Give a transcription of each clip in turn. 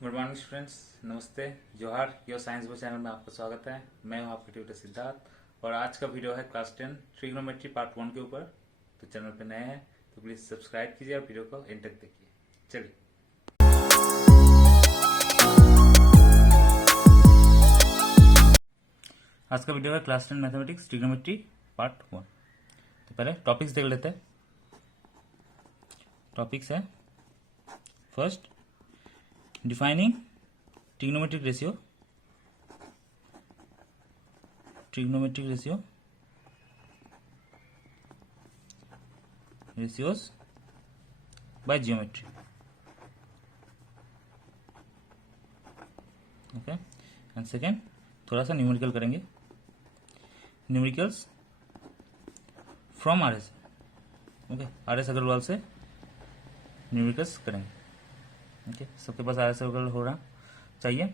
Good morning students, नमस्ते, जोहार। Your science बो चैनल में आपका स्वागत है। मैं हूं आपका ट्यूटर सिद्धार्थ और आज का वीडियो है क्लास 10 ट्रिग्नोमेट्री पार्ट 1 के ऊपर। तो चैनल पे नए हैं तो प्लीज़ सब्सक्राइब कीजिए और वीडियो को एंड तक देखिए। चलिए, आज का वीडियो है क्लास 10 मैथमेटिक्स ट्रिग्नोमेट्री पार्ट 1। तो पहले टॉपिक्स देख लेते हैं। टॉपिक्स है first, defining trigonometric ratio, ratios by geometry. Okay, and second थोड़ा सा न्यूमेरिकल करेंगे, numericals from R S. Okay, R S Agarwal से न्यूमेरिकल्स करेंगे। ओके, सबके पास आर एस अग्रवाल हो रहा चाहिए।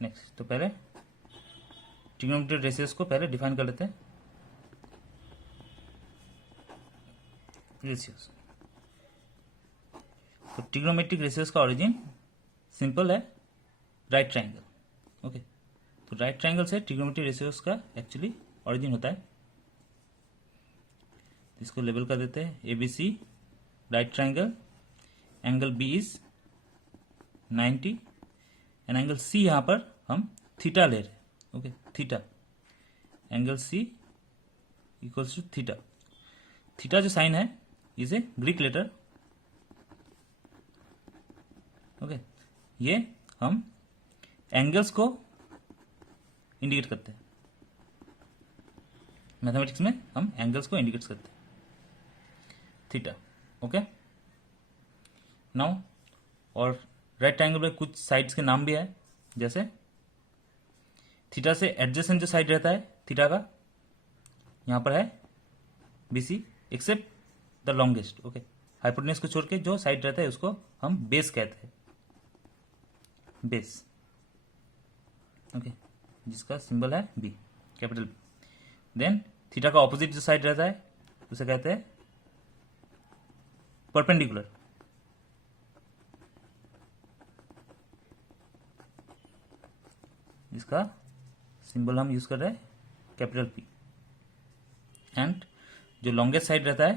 नेक्स्ट, तो पहले ट्रिग्नोमेट्रिक रेशियोज को पहले डिफाइन कर लेते हैं। रेशियोज, तो ट्रिग्नोमेट्रिक रेशियोज का ओरिजिन सिंपल है, राइट ट्रायंगल। ओके, तो राइट ट्रायंगल से ट्रिग्नोमेट्रिक रेशियोज का एक्चुअली ओरिजिन होता है। इसको लेबल कर देते हैं A B C, right triangle, angle B is 90 and angle C यहां पर हम थीटा ले रहे हैं। Okay, theta, angle C equals to theta. Theta जो साइन है is a Greek letter. Okay, ये हम एंगल्स को इंडिकेट करते हैं। मैथमेटिक्स में हम एंगल्स को इंडिकेट करते हैं, थीटा। ओके, नाउ और राइट ट्रायंगल में कुछ साइड्स के नाम भी है, जैसे थीटा से एडजेसेंट जो साइड रहता है थीटा का, यहां पर है BC, except the longest. Okay, hypotenuse को छोड़ के जो साइड रहता है उसको हम बेस कहते हैं, बेस। ओके, जिसका सिंबल है B, capital B. Then theta का ऑपोजिट जो साइड रहता है उसे कहते हैं परपेंडिकुलर। जिसका सिंबल हम यूज कर रहे हैं कैपिटल पी। एंड जो लॉन्गेस्ट साइड रहता है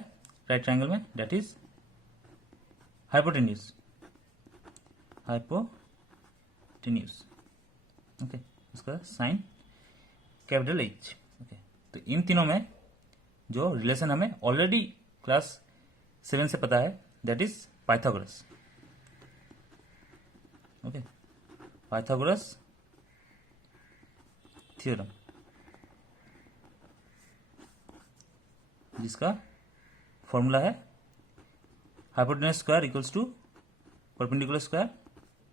राइट ट्रायंगल में, दैट इज हाइपोटेन्यूज, ओके, उसका साइन कैपिटल एच। ओके, तो इन तीनों में जो रिलेशन हमें ऑलरेडी क्लास 7 से पता है, that is Pythagoras. Okay, Pythagoras theorem, जिसका फॉर्मूला है hypotenuse square equals to perpendicular square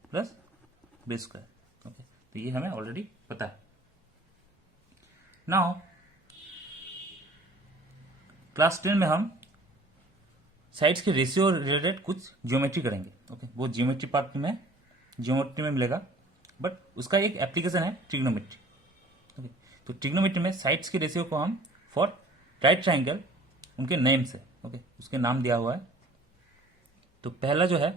plus base square. Okay, तो ये हमें ऑलरेडी पता है। नाउ क्लास 10 में हम साइड्स के रेशियो रिलेटेड कुछ ज्योमेट्री करेंगे। ओके, वो ज्योमेट्री पार्ट में ज्योमेट्री में मिलेगा, बट उसका एक एप्लीकेशन है ट्रिग्नोमेट्री। ओके, तो ट्रिग्नोमेट्री में साइड्स के रेशियो को हम फॉर राइट ट्रायंगल उनके नेम से, ओके, उसके नाम दिया हुआ है। तो पहला जो है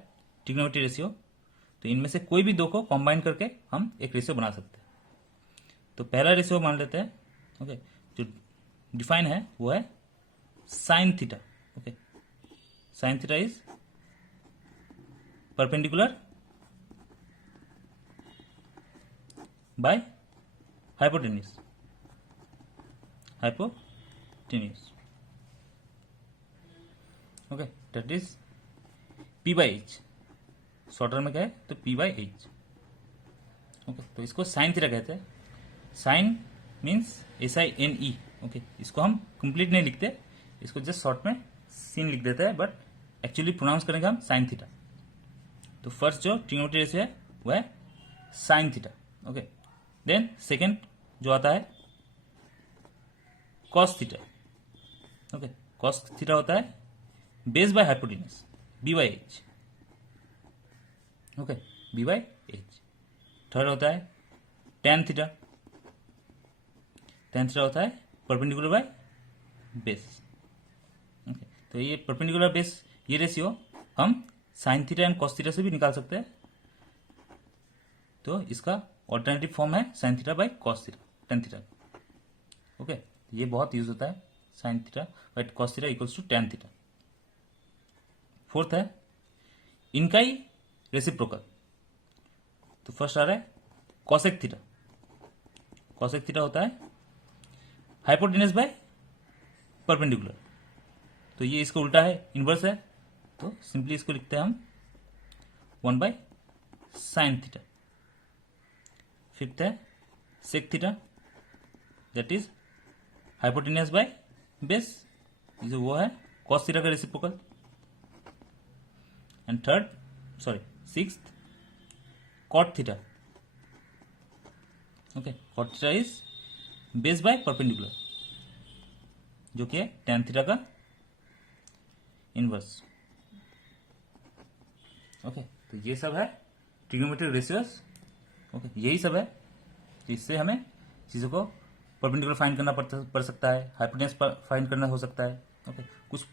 ट्रिग्नोमेट्री रेशियो, तो इनमें से कोई भी दो को कंबाइन करके हम एक रेशियो बना सकते हैं। तो पहला रेशियो मान लेते हैं, ओके, जो डिफाइन है वो है sine theta. Okay, sine theta is perpendicular by hypotenuse, okay, that is P by H. Shorter में क्या है तो पी बाई एच। ओके, तो इसको साइन थीटा कहते हैं। Sign means SINE। ओके, इसको हम कंप्लीट नहीं लिखते, इसको जस्ट शॉर्ट में सीन लिख देते हैं, बट एक्चुअली प्रोनाउंस करेंगे हम साइन थीटा। तो फर्स्ट जो ट्रिग्नोमेट्री रेशियो है वो है sine theta. Okay, then second जो आता है cos theta. Okay, cos theta होता है base by hypotenuse, B by H. Okay, B by H. Third होता है टेन थीटा। टेन थीटा होता है परपेंडिकुलर बाय बेस। ओके, तो ये परपेंडिकुलर बेस, ये रेशियो हम sine theta and cos theta से भी निकाल सकते हैं। तो इसका ऑल्टरनेटिव फॉर्म है sine theta by cos theta tan theta. Okay, ये बहुत यूज होता है, sine theta by cos theta equals to tan theta. Fourth है इनका ही रेसिप्रोकल। तो फर्स्ट आ रहा है कॉसेक थीटा। कॉसेक थीटा होता है हाइपोटेनस बाय परपेंडिकुलर। तो ये इसका उल्टा है, इनवर्स है। तो सिंपली इसको लिखते हैं हम 1 बाय साइन थीटा। फिफ्थ है sec theta, that is hypotenuse by base, जो वो है कॉस थीटा का reciprocal. And sixth cot theta. Okay, cot theta is base by perpendicular, जो कि है टेन थीटा का इनवर्स। ओके, तो ये सब है ट्रिग्नोमेट्रिक रेशियोज। ओके, यही सब है। तो इससे हमें चीज़ों को परपेंडिकुलर फाइंड करना पड़ सकता है, हाइपोटेनस फाइंड करना हो सकता है। ओके, कुछ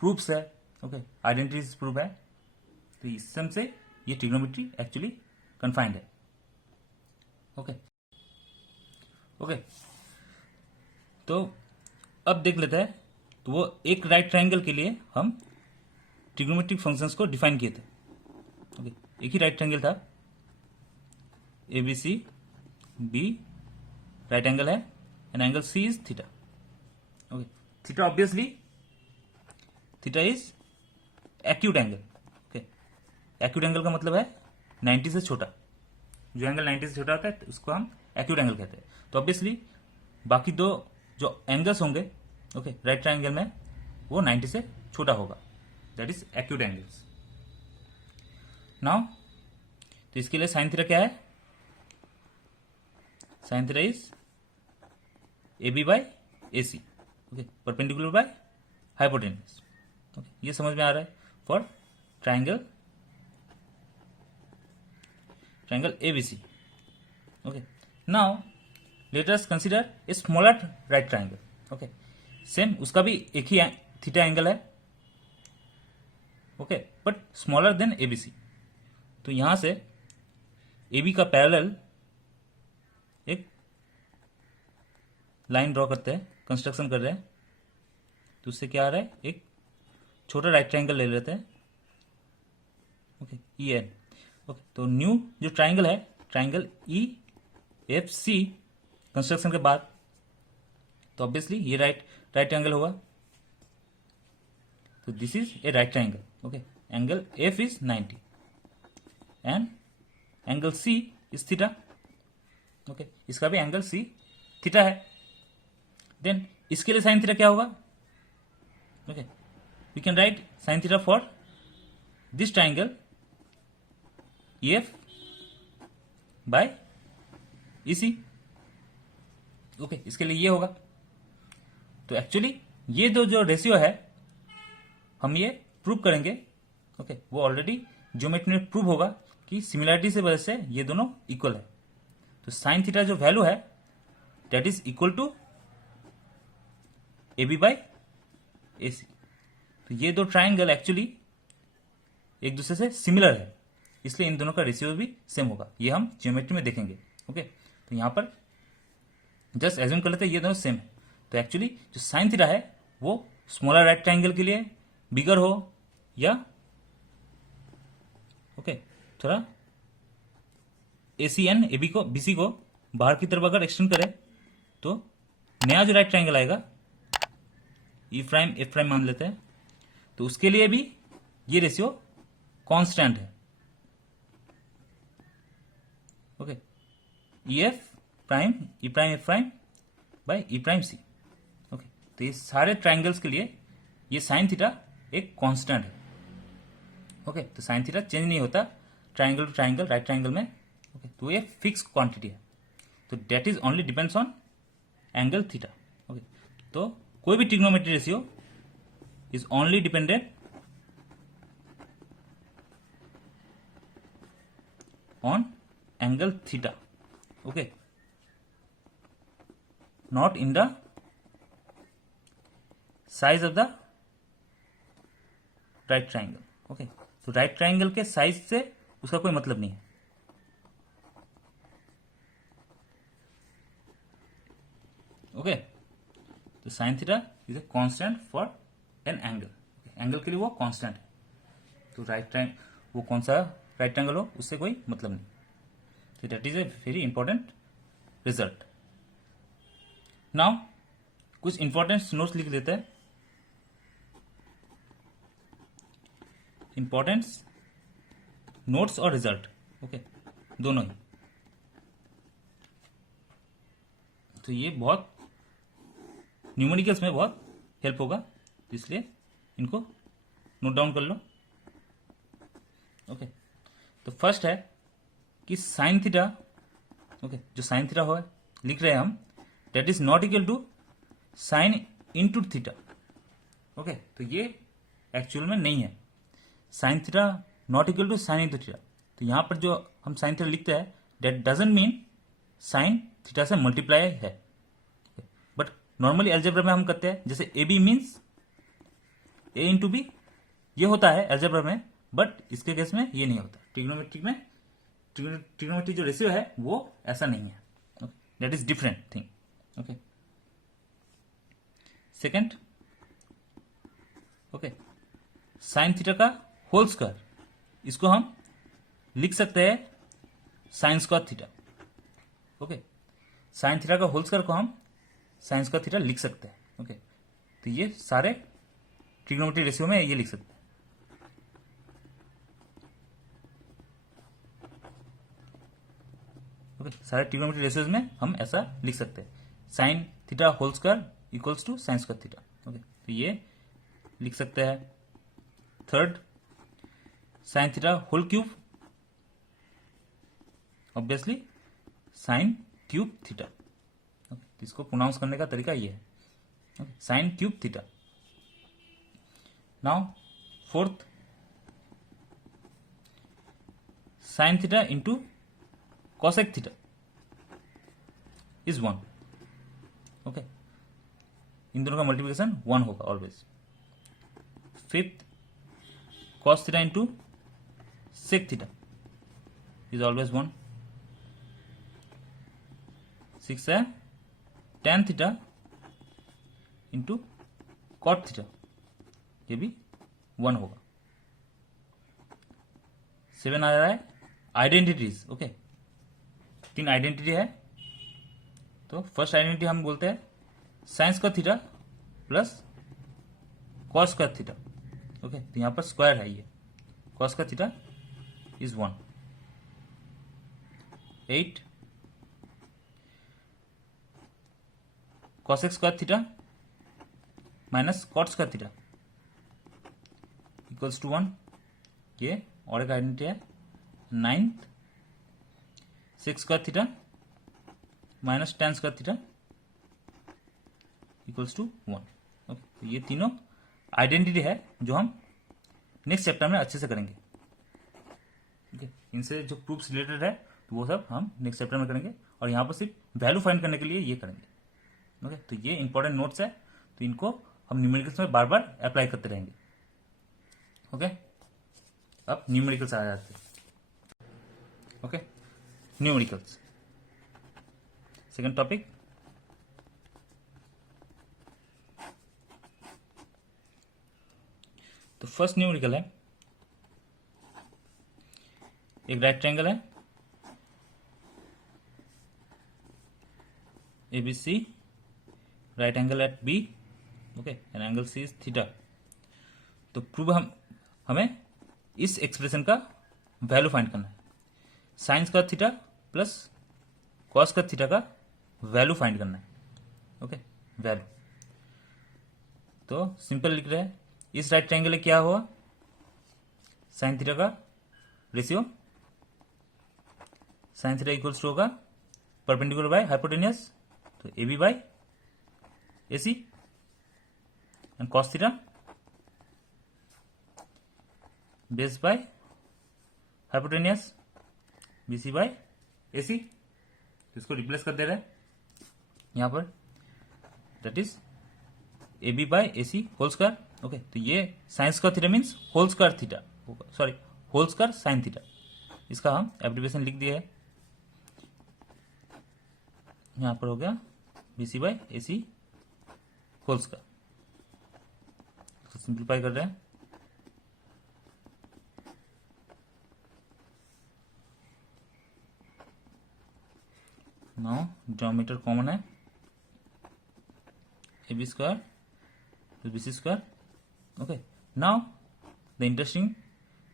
प्रूफ्स है। ओके, आइडेंटिटीज प्रूफ है। तो इस सम से ये ट्रिग्नोमेट्री एक्चुअली कन्फाइंड है। ओके ओके, तो अब देख लेते हैं। तो वो एक राइट ट्रायंगल के लिए हम ट्रिग्नोमेट्रिक फंक्शंस को डिफाइन किए थे। ओके, एक ही राइट ट्रायंगल था, A B C B right angle है and angle C is theta. Okay, theta obviously theta is acute angle. Okay, acute angle का मतलब है 90 से छोटा। जो एंगल 90 से छोटा होता है उसको हम एक्यूट एंगल कहते हैं। तो ऑब्वियसली बाकी दो जो एंगल्स होंगे ओके राइट ट्रायंगल में, वो 90 से छोटा होगा, that is acute angles. Now तो इसके लिए साइन थीटा क्या है? Sine theta is A B by A C. Okay, perpendicular by hypotenuse. Okay, ये समझ में आ रहा है for triangle ABC. Okay, now let us consider a smaller right triangle. Okay, same उसका भी एक ही थीटा एंगल है। Okay, but smaller than ABC। तो यहां से AB का पैरेलल एक लाइन ड्रॉ करते हैं, कंस्ट्रक्शन कर रहे हैं। तो उससे क्या आ रहा है, एक छोटा राइट ट्रायंगल ले लेते हैं। Okay, EN। ओके, तो न्यू जो ट्रायंगल है, ट्रायंगल EFC कंस्ट्रक्शन के बाद, तो ऑब्वियसली ये राइट ट्रायंगल होगा। तो this is a right triangle. Okay, angle F is 90 and angle C is theta. Okay, इसका भी एंगल C थीटा है। देन इसके लिए साइन थीटा क्या होगा? Okay, we can write sine theta for this triangle EF by EC। Okay, इसके लिए ये होगा। तो एक्चुअली ये दो जो रेशियो है हम ये प्रूव करेंगे। ओके, वो ऑलरेडी ज्योमेट्री में प्रूव होगा कि सिमिलरिटी से वजह से ये दोनों इक्वल है। तो साइन थीटा जो वैल्यू है that is equal to AB by AC। तो ये दो ट्रायंगल एक्चुअली एक दूसरे से सिमिलर है, इसलिए इन दोनों का रेशियो भी सेम होगा। ये हम ज्योमेट्री में देखेंगे। ओके, तो यहां पर जस्ट एज्यूम कर लेते हैं ये दोनों सेम है। तो एक्चुअली जो साइन थीटा है वो स्मॉलर राइट ट्रायंगल के लिए बिगर हो या ओके थोड़ा ACN AB को BC को बाहर की तरफ अगर एक्सटेंड करें तो नया जो राइट ट्रायंगल आएगा E प्राइम F प्राइम मान लेते हैं, तो उसके लिए भी ये रेशियो कांस्टेंट है। Okay, EF prime E prime F prime by E prime C। Okay, तो ये सारे ट्रायंगल्स के लिए ये साइन थीटा एक कांस्टेंट है। ओके, तो साइन थीटा चेंज नहीं होता triangle to triangle right triangle में। ओके, तो ये फिक्स क्वांटिटी है। तो that is only depends on angle theta. Okay, तो कोई भी trigonometry ratio is only dependent on angle theta. Okay, not in the size of the right triangle. Okay, तो right triangle के size से उसका कोई मतलब नहीं है। ओके, तो sine theta is a constant for an angle, angle के लिए वो कांस्टेंट है। तो राइट ट्राइंगल वो कौन सा राइट ट्राइंगल हो उससे कोई मतलब नहीं। तो that is a very important result. Now कुछ इंपॉर्टेंट नोट्स लिख देते हैं। इंपॉर्टेंस नोट्स और रिजल्ट, ओके, दोनों ही। तो ये बहुत न्यूमेरिकल्स में बहुत हेल्प होगा, इसलिए इनको नोट डाउन कर लो। ओके, तो फर्स्ट है कि साइन थीटा, ओके, जो साइन थीटा हो लिख रहे हैं हम, that is not equal to sine into theta. Okay, तो ये एक्चुअल में नहीं है। Sine theta not equal to sine into theta, तो यहां पर जो हम साइन थीटा लिखते हैं that doesn't mean sine theta से मल्टीप्लाई है। बट नॉर्मली अलजेब्रा में हम करते हैं, जैसे A B means A into B, ये होता है अलजेब्रा में, बट इसके केस में ये नहीं होता। ट्रिग्नोमेट्री में ट्रिग्नोमेट्री जो रेशियो है वो ऐसा नहीं है, that is different thing. Okay, second, okay, sine theta का होल स्क्वायर, इसको हम लिख सकते हैं sine square theta. Okay, sine theta का होल स्क्वायर को हम साइन स्क्वायर थीटा लिख सकते हैं। ओके, तो ये सारे ट्रिग्नोमेट्री रेशियो में ये लिख सकते हैं। ओके, सारे ट्रिग्नोमेट्री रेशियोज में हम ऐसा लिख सकते हैं, sine theta whole square equals to sine square theta. Okay, तो ये लिख सकते हैं। Third, sine theta whole cube, obviously sine cube theta. इसको प्रोनाउंस करने का तरीका ये है, sine cube theta. Now fourth, sine theta into cosec theta is 1। Okay, इन दोनों का मल्टीप्लिकेशन 1 होगा always. Fifth, cos theta into sec theta is always 1। Six है tan theta into cot theta, ये भी 1 होगा। 7 आ रहा है आइडेंटिटीज। ओके, 3 आइडेंटिटी है। तो फर्स्ट आइडेंटिटी हम बोलते हैं sine square theta plus cos square theta. Okay, तो यहां पर स्क्वायर है, ये cos square theta is 1। 8, cosec square theta minus cot square theta equals to 1, ये और एक आइडेंटिटी है। 9th, sec square theta minus tan square theta equals to 1। Okay, तो ये तीनों आइडेंटिटी है जो हम नेक्स्ट चैप्टर में अच्छे से करेंगे। ओके, इनसे जो प्रूफ्स रिलेटेड है तो वो सब हम नेक्स्ट चैप्टर में करेंगे, और यहाँ पर सिर्फ वैल्यू फाइंड करने के लिए ये करेंगे। ओके, तो ये इंपॉर्टेंट नोट्स है, तो इनको हम न्यूमेरिकल्स में बार बार अप्लाई करते रहेंगे। ओके, अब न्यूमेरिकल्स आ जाते हैं। Okay, numericals second topic. तो फर्स्ट न्यूमेरिकल है, एक राइट ट्रायंगल है ABC, right angle at B, okay, and angle C is theta. तो प्रूव हमें इस एक्सप्रेशन का वैल्यू फाइंड करना है। Sine square theta plus cos square theta का वैल्यू फाइंड करना है। ओके, वैल्यू तो सिंपल लिख रहे हैं, इस राइट ट्रायंगल में क्या हुआ, साइन थीटा का ratio, sine theta equals to होगा परपेंडिकुलर बाय हाइपोटेनियस, तो AB by AC, and cos theta base by hypotenuse BC by AC। इसको रिप्लेस कर दे रहे हैं यहां पर, that is AB by AC whole square. Okay, तो ये sine square theta means whole square theta. होगा, sorry whole square sine theta, इसका हम एब्रिविएशन लिख दिए है, यहाँ पर हो गया BC by AC whole square. तो सिंप्लीफाई कर रहे हैं, नाउ डिनोमिनेटर कॉमन है, AB square plus BC square. Okay, now the interesting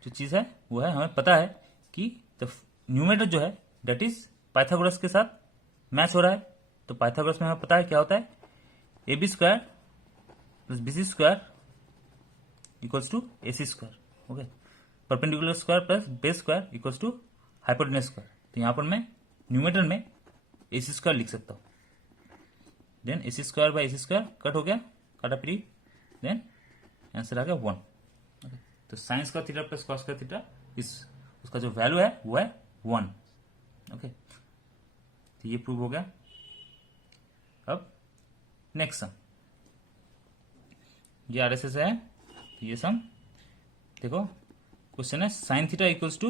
जो चीज़ है वो है, हमें पता है कि द न्यूमरेटर जो है डेट इज पाइथागोरस के साथ मैच हो रहा है। तो पाइथागोरस में हमें पता है क्या होता है, AB square plus BC square equals to AC square. Okay, perpendicular square plus base square equals to hypotenuse square. तो यहाँ पर मैं न्यूमरेटर में AC स्क्वायर लिख सकता हूँ, then AC square by AC square cut हो गया, काटा पी, देन आंसर आ गया 1। ओके, तो साइंस का थीटा प्लस कॉस का थीटा, इस उसका जो वैल्यू है वो है 1। ओके, तो ये प्रूव हो गया। अब नेक्स्ट सम, ये RSS है, तो ये सम देखो, क्वेश्चन है sine theta equals to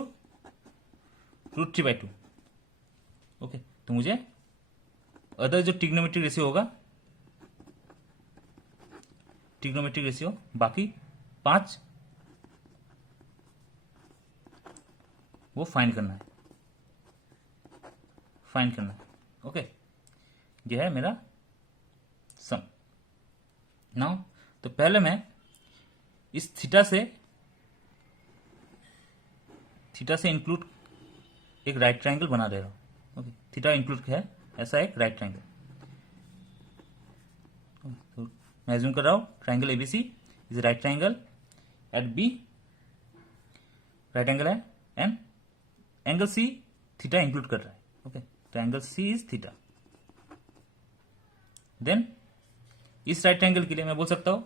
√3/2। Okay, तो मुझे अदर जो ट्रिग्नोमेट्रिक रेशियो होगा, ट्रिग्नोमेट्रिक रेशियो बाकी 5 वो फाइंड करना है, फाइंड करना है। ओके, ये है मेरा सम। नाउ तो पहले मैं इस थीटा से इंक्लूड एक राइट ट्रायंगल बना दे रहा हूं। ओके, थीटा इंक्लूड है ऐसा एक राइट ट्रायंगल। तो मैं एज्यूम कर रहा हूं triangle ABC is right triangle at B, right angle है, and angle C theta include कर रहा है। ओके, तो angle C is theta. Then इस राइट ट्रायंगल के लिए मैं बोल सकता हूं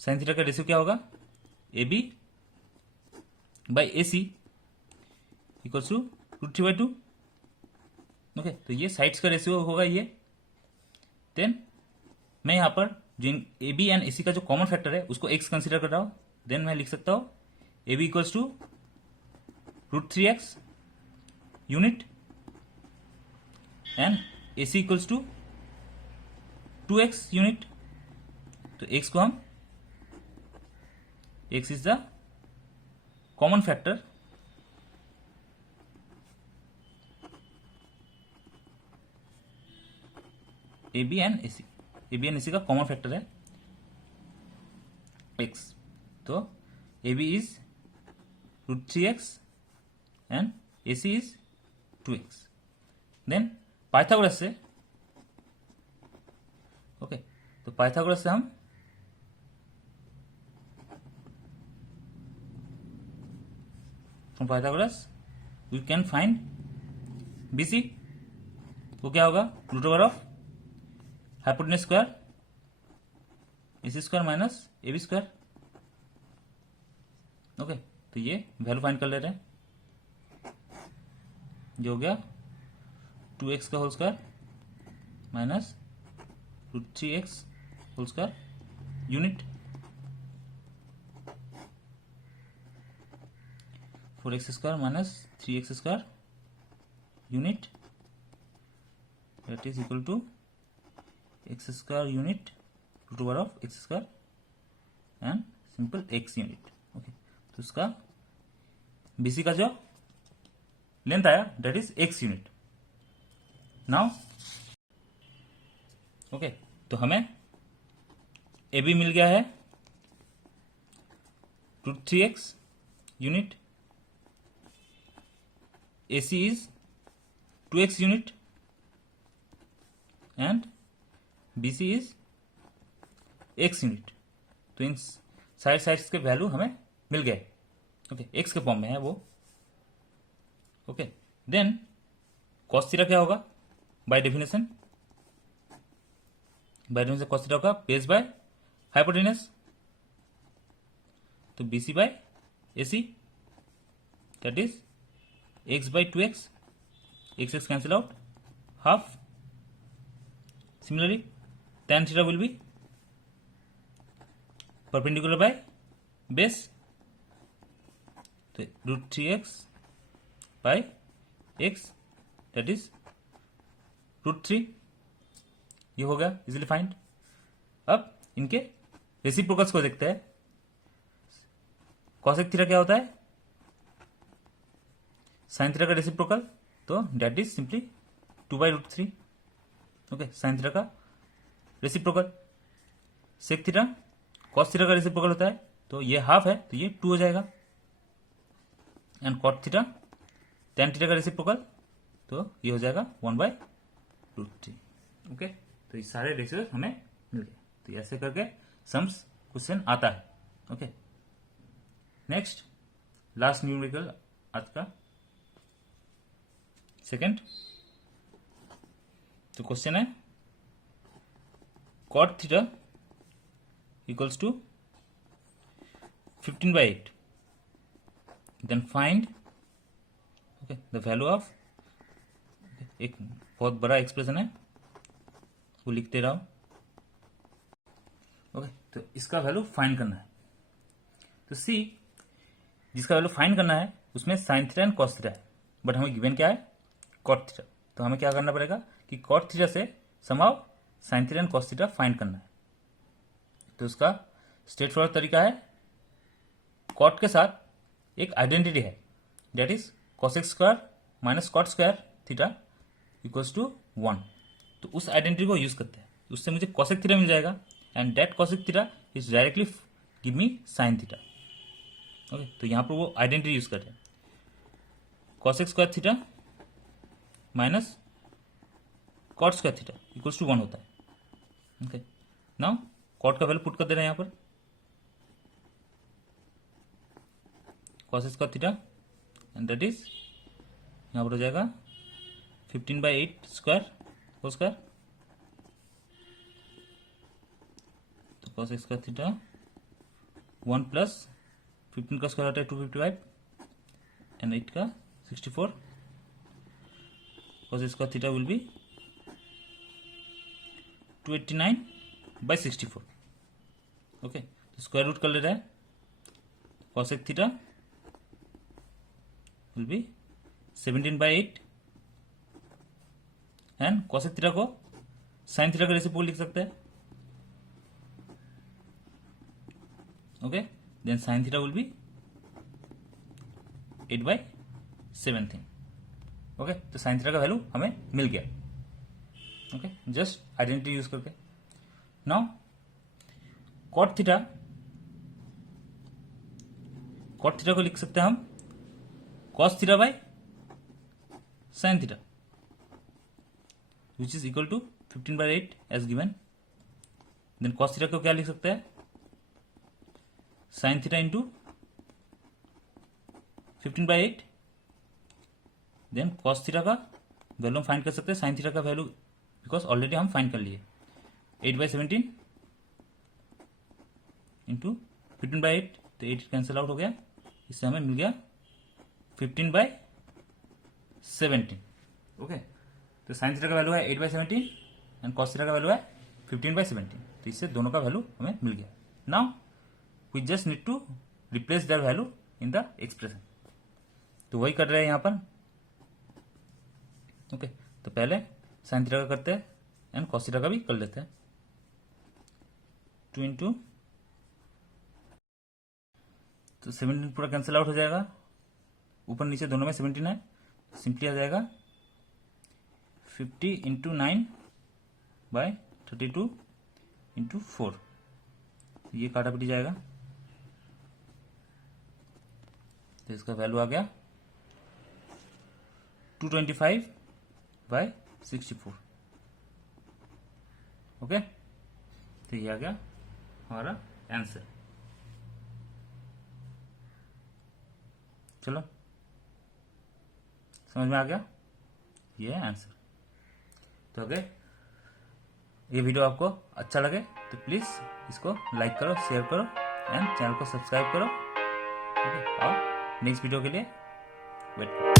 साइन थीटा का रेशियो क्या होगा, AB by AC equals to √3/2। Okay, तो ये साइड्स का रेशियो होगा ये। देन मैं यहां पर जो AB एंड AC का जो कॉमन फैक्टर है उसको x कंसीडर कर रहा हूं, देन मैं लिख सकता हूं AB equals to √3x unit and AC equals to 2x unit. तो x को हम, x is the common factor AB and AC का कॉमन फैक्टर है x। तो AB is √3x and AC is 2x। Then Pythagoras से, okay, तो Pythagoras से हम from Pythagoras we can find BC। वो क्या होगा, root over of hypotenuse square AC square minus AB square. Okay, तो ये वैल्यू फाइंड कर ले रहे हैं, जो हो गया 2x का whole square minus √3x whole square unit 4x square minus 3x square unit, that is equal to x square unit root over of x square and simple x unit. Okay, तो उसका BC का जो length आया that is x unit. Now okay, तो हमें AB मिल गया है √3x unit, AC is 2x unit and BC is x unit. तो इन साइड्स के वैल्यू हमें मिल गए। ओके, x के फॉर्म में है वो। ओके, देन कॉस थीटा क्या होगा, बाय डेफिनेशन कॉस थीटा होगा बेस बाय हाइपोटेन्यूज। तो BC by AC that is x by 2x, x cancel out, half. Similarly, tan theta will be perpendicular by base, तो √3x by x that is √3, ये हो गया easily find. अब इनके reciprocals को देखते हैं। कॉसेक थीटा क्या होता है? साइन थीटा का रेसिप्रोकल, तो that is simply 2/√3। Okay, sine theta का reciprocal. Sec theta cos theta का रेसिप्रोकल होता है, तो ये हाफ है तो ये 2 हो जाएगा। And cot theta tan theta का रेसिप्रोकल, तो ये हो जाएगा 1/√3। ओके, तो ये सारे रेशियोज हमें मिल गए। तो ऐसे करके सम्स क्वेश्चन आता है। ओके, नेक्स्ट लास्ट न्यूमेरिकल आज का सेकंड। तो क्वेश्चन है cot theta equals to 15/8, then find okay the value of, एक बहुत बड़ा एक्सप्रेशन है वो लिखते रहो। ओके, तो इसका वैल्यू फाइंड करना है। तो सी जिसका वैल्यू फाइंड करना है उसमें sine theta and cos theta है, बट हमें गिवन क्या है? Cot theta. तो हमें क्या करना पड़ेगा कि कॉट थीटा से somehow sine theta and cos theta find करना है। तो उसका स्ट्रेट फॉरवर्ड तरीका है, कॉट के साथ एक आइडेंटिटी है, that is cosec square minus cot square theta equals to 1। तो उस आइडेंटिटी को यूज करते हैं, उससे मुझे कॉसेक थीटा मिल जाएगा and that cosec theta is directly give me sine theta. Okay, तो यहां पर वो आइडेंटिटी यूज कर रहे हैं, cosec square theta minus cot square theta equals to 1 होता है। ओके, नाउ कॉट का वैल्यू पुट कर दे रहे हैं यहां पर, cos square theta and that is यहां पर हो जाएगा 15/8 स्क्वायर होल स्क्वायर। तो कॉस स्क्वायर थीटा 1 प्लस 15 का स्क्वायर होता है 255 एंड 8 का 64। cos square theta will be 289/64। Okay, तो स्क्वायर रूट कर ले रहा है, cosec theta will be 17/8 and cosec theta को साइन थीटा का रेसिप्रोकल लिख सकते हैं। Okay, then sine theta will be 8/17। Okay, तो साइन थीटा का वैल्यू हमें मिल गया। ओके, जस्ट आइडेंटिटी यूज करके। नाउ कॉट थीटा को लिख सकते हैं हम cos theta by sine theta which is equal to 15/8 as given. Then cos theta को क्या लिख सकते हैं? Sine theta into 15/8। Then cos theta का वैल्यू हम फाइंड कर सकते हैं, साइन थीटा का वैल्यू बिकॉज ऑलरेडी हम फाइंड कर लिए 8/17 इंटू 15/8, तो 8 कैंसिल आउट हो गया, इससे हमें मिल गया 15/17। ओके, तो साइन थीटा का वैल्यू है 8/17 एंड कॉस थीटा का वैल्यू है 15/17, तो इससे दोनों का वैल्यू हमें मिल गया। Now we just need to replace that value in the expression, तो वही कर रहे हैं यहां पर। ओके, तो पहले साइन थीटा का करते हैं एंड कॉस थीटा का भी कर लेते हैं। 2 इंटू, तो 17 पूरा कैंसिल आउट हो जाएगा, ऊपर नीचे दोनों में 17 है, सिंपली आ जाएगा 50 इंटू 9/32 इंटू 4, ये काटा पिटी जाएगा, तो इसका वैल्यू आ गया 225/64। ओके, तो ये आ गया हमारा आंसर। चलो, समझ में आ गया, ये है आंसर। तो अगर ये वीडियो आपको अच्छा लगे तो प्लीज इसको लाइक करो, शेयर करो एंड चैनल को सब्सक्राइब करो। ओके, और नेक्स्ट वीडियो के लिए वेट करो।